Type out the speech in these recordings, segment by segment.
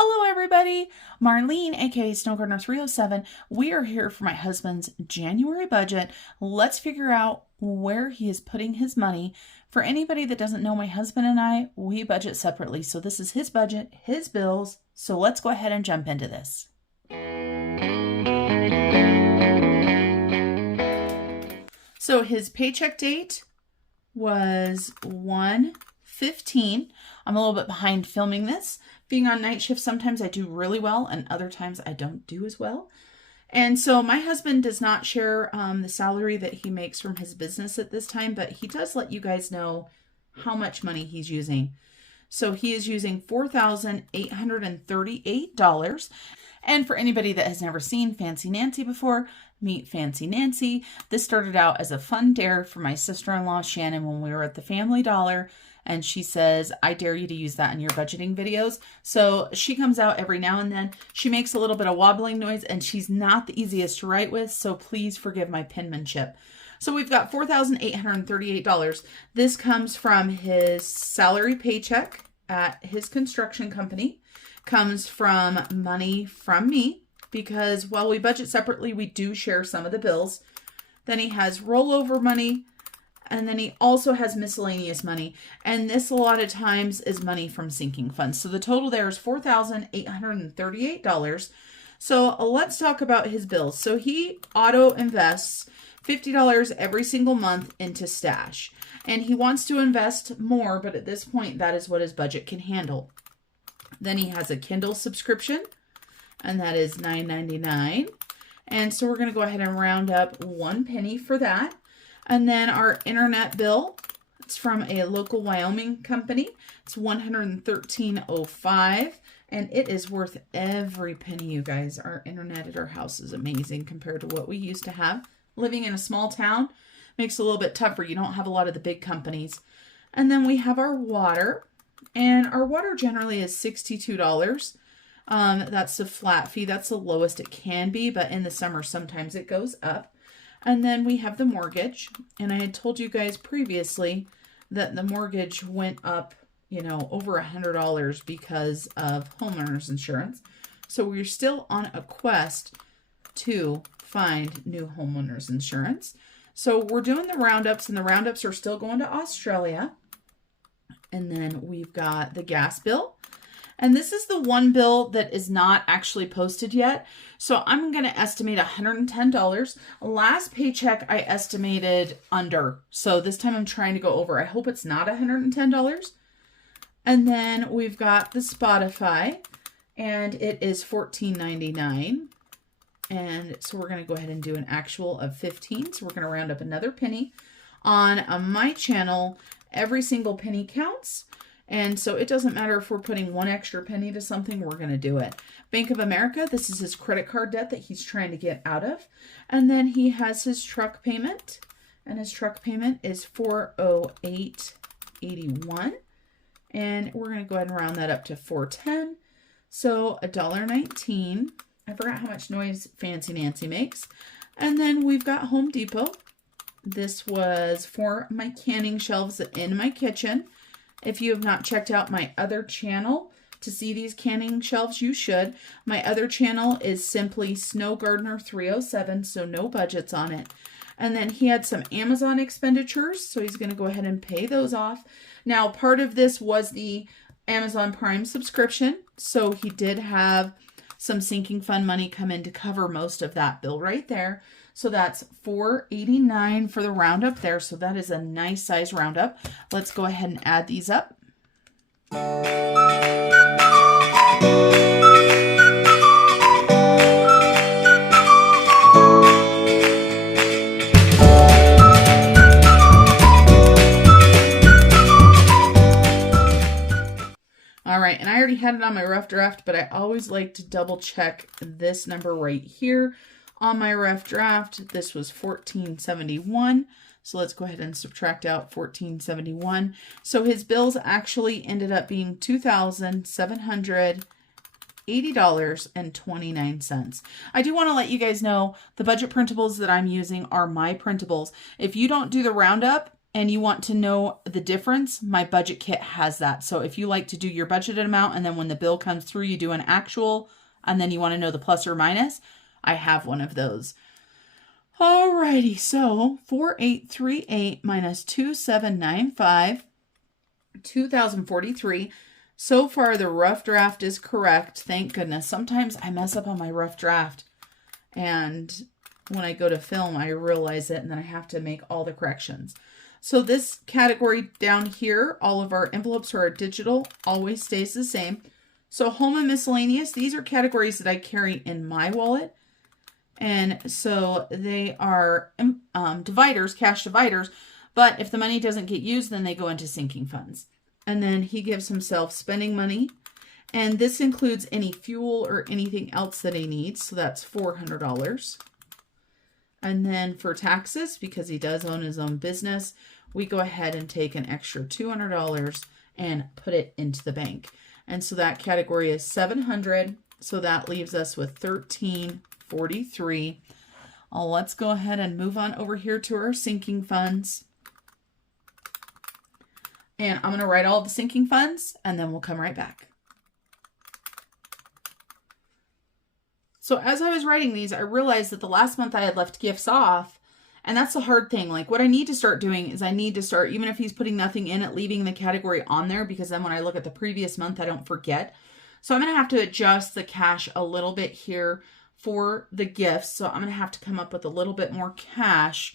Hello everybody, Marlene aka Snow Gardener 307. We are here for my husband's January budget. Let's figure out where he is putting his money. For anybody that doesn't know, my husband and I, we budget separately. So this is his budget, his bills. So let's go ahead and jump into this. So his paycheck date was 1/15. I'm a little bit behind filming this. Being on night shift, sometimes I do really well and other times I don't do as well. And so my husband does not share the salary that he makes from his business at this time, but he does let you guys know how much money he's using. So he is using $4,838. And for anybody that has never seen Fancy Nancy before, meet Fancy Nancy. This started out as a fun dare for my sister-in-law, Shannon, when we were at the Family Dollar. And she says, I dare you to use that in your budgeting videos. So she comes out every now and then. She makes a little bit of wobbling noise and she's not the easiest to write with. So please forgive my penmanship. So we've got $4,838. This comes from his salary paycheck at his construction company. Comes from money from me because while we budget separately, we do share some of the bills. Then he has rollover money. And then he also has miscellaneous money. And this a lot of times is money from sinking funds. So the total there is $4,838. So let's talk about his bills. So he auto invests $50 every single month into stash. And he wants to invest more, but at this point, that is what his budget can handle. Then he has a Kindle subscription, and that is $9.99. And so we're going to go ahead and round up 1 penny for that. And then our internet bill, it's from a local Wyoming company. It's $113.05, and it is worth every penny, you guys. Our internet at our house is amazing compared to what we used to have. Living in a small town makes it a little bit tougher. You don't have a lot of the big companies. And then we have our water, and our water generally is $62. That's the flat fee. That's the lowest it can be, but in the summer, sometimes it goes up. And then we have the mortgage. And I had told you guys previously that the mortgage went up, over $100 because of homeowners insurance. So we're still on a quest to find new homeowners insurance. So we're doing the roundups, and the roundups are still going to Australia. And then we've got the gas bill. And this is the one bill that is not actually posted yet. So I'm going to estimate $110. Last paycheck, I estimated under. So this time I'm trying to go over. I hope it's not $110. And then we've got the Spotify, and it is $14.99. And so we're going to go ahead and do an actual of 15. So we're going to round up another penny. On my channel, every single penny counts. And so it doesn't matter if we're putting 1 extra penny to something, we're going to do it. Bank of America, this is his credit card debt that he's trying to get out of. And then he has his truck payment, and his truck payment is $408.81. And we're going to go ahead and round that up to $410. So $1.19. I forgot how much noise Fancy Nancy makes. And then we've got Home Depot. This was for my canning shelves in my kitchen. If you have not checked out my other channel to see these canning shelves, you should. My other channel is simply Snow Gardener 307, so no budgets on it. And then he had some Amazon expenditures, so he's going to go ahead and pay those off. Now, part of this was the Amazon Prime subscription, so he did have some sinking fund money come in to cover most of that bill right there. So that's $489 for the roundup there. So that is a nice size roundup. Let's go ahead and add these up. All right, and I already had it on my rough draft, but I always like to double check this number right here. On my rough draft, this was $1471. So let's go ahead and subtract out $1471. So his bills actually ended up being $2,780.29. I do want to let you guys know the budget printables that I'm using are my printables. If you don't do the roundup, and you want to know the difference, my budget kit has that. So if you like to do your budgeted amount and then when the bill comes through, you do an actual, and then you want to know the plus or minus, I have one of those. Alrighty, so 4838 minus 2795, 2043. So far, the rough draft is correct. Thank goodness. Sometimes I mess up on my rough draft, and when I go to film, I realize it, and then I have to make all the corrections. So this category down here, all of our envelopes are digital, always stays the same. So home and miscellaneous, these are categories that I carry in my wallet. And so they are dividers, cash dividers. But if the money doesn't get used, then they go into sinking funds. And then he gives himself spending money. And this includes any fuel or anything else that he needs. So that's $400. And then for taxes, because he does own his own business, we go ahead and take an extra $200 and put it into the bank. And so that category is $700. So that leaves us with $1,343. Let's go ahead and move on over here to our sinking funds. And I'm going to write all the sinking funds, and then we'll come right back. So as I was writing these, I realized that the last month I had left gifts off, and that's the hard thing. Like what I need to start doing is I need to start, even if he's putting nothing in it, leaving the category on there, because then when I look at the previous month, I don't forget. So I'm going to have to adjust the cash a little bit here for the gifts. So I'm going to have to come up with a little bit more cash.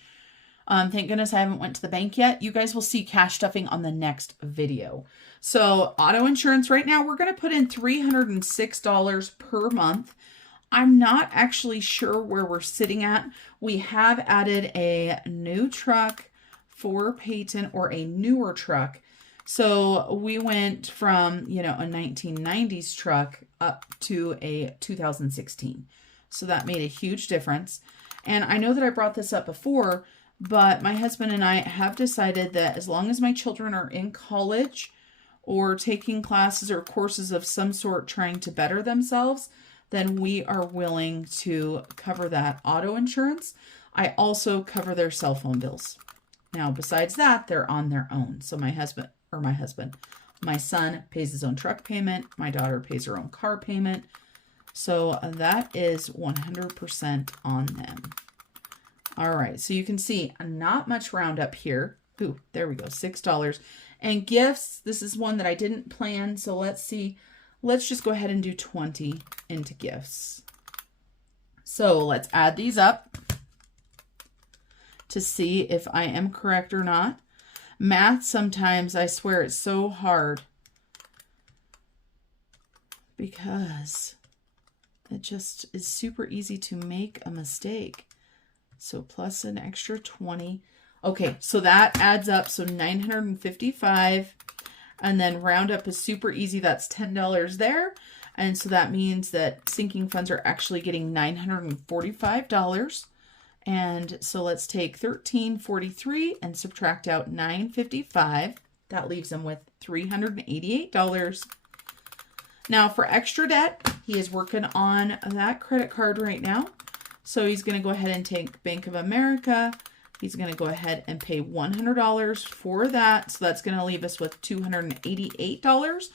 Thank goodness I haven't went to the bank yet. You guys will see cash stuffing on the next video. So auto insurance right now, we're going to put in $306 per month. I'm not actually sure where we're sitting at. We have added a new truck for Peyton, or a newer truck. So we went from, you know, a 1990s truck up to a 2016. So that made a huge difference. And I know that I brought this up before, but my husband and I have decided that as long as my children are in college or taking classes or courses of some sort trying to better themselves, then we are willing to cover that auto insurance. I also cover their cell phone bills. Now, besides that, they're on their own. So my son pays his own truck payment. My daughter pays her own car payment. So that is 100% on them. All right, so you can see not much roundup here. Ooh, there we go, $6. And gifts, this is one that I didn't plan. So let's see. Let's just go ahead and do 20 into gifts. So let's add these up to see if I am correct or not. Math, sometimes I swear it's so hard because it just is super easy to make a mistake. So plus an extra 20. Okay, so that adds up. So 955. And then roundup is super easy. That's $10 there. And so that means that sinking funds are actually getting $945. And so let's take $1,343 and subtract out $955. That leaves him with $388. Now for extra debt, he is working on that credit card right now. So he's going to go ahead and take Bank of America. He's going to go ahead and pay $100 for that. So that's going to leave us with $288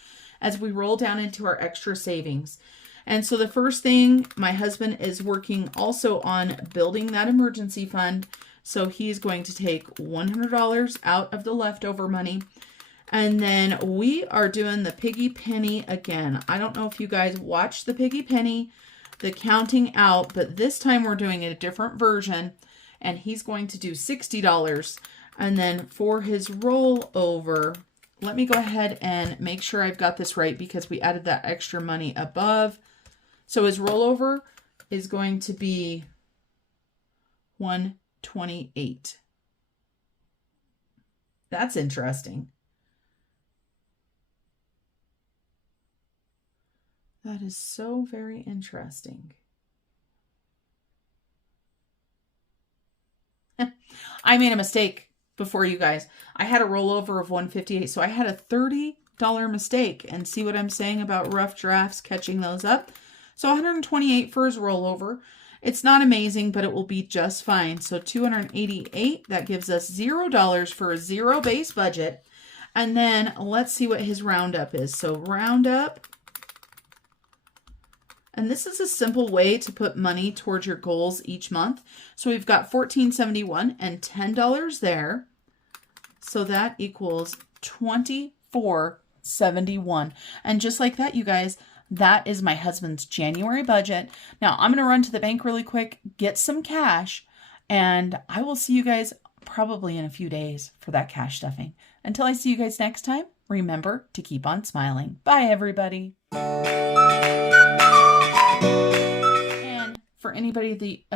as we roll down into our extra savings. And so the first thing, my husband is working also on building that emergency fund. So he's going to take $100 out of the leftover money. And then we are doing the piggy penny again. I don't know if you guys watched the piggy penny, the counting out, but this time we're doing a different version. And he's going to do $60. And then for his rollover, let me go ahead and make sure I've got this right because we added that extra money above. So his rollover is going to be $128. That's interesting. That is so very interesting. I made a mistake before, you guys. I had a rollover of $158, so I had a $30 mistake. And see what I'm saying about rough drafts, catching those up. So $128 for his rollover. It's not amazing, but it will be just fine. So 288, that gives us $0 for a 0 base budget. And then let's see what his roundup is. So roundup, and this is a simple way to put money towards your goals each month. So we've got $14.71 and $10 there. So that equals $24.71. And just like that, you guys, that is my husband's January budget. Now I'm going to run to the bank really quick, get some cash, and I will see you guys probably in a few days for that cash stuffing. Until I see you guys next time, remember to keep on smiling. Bye, everybody. And for anybody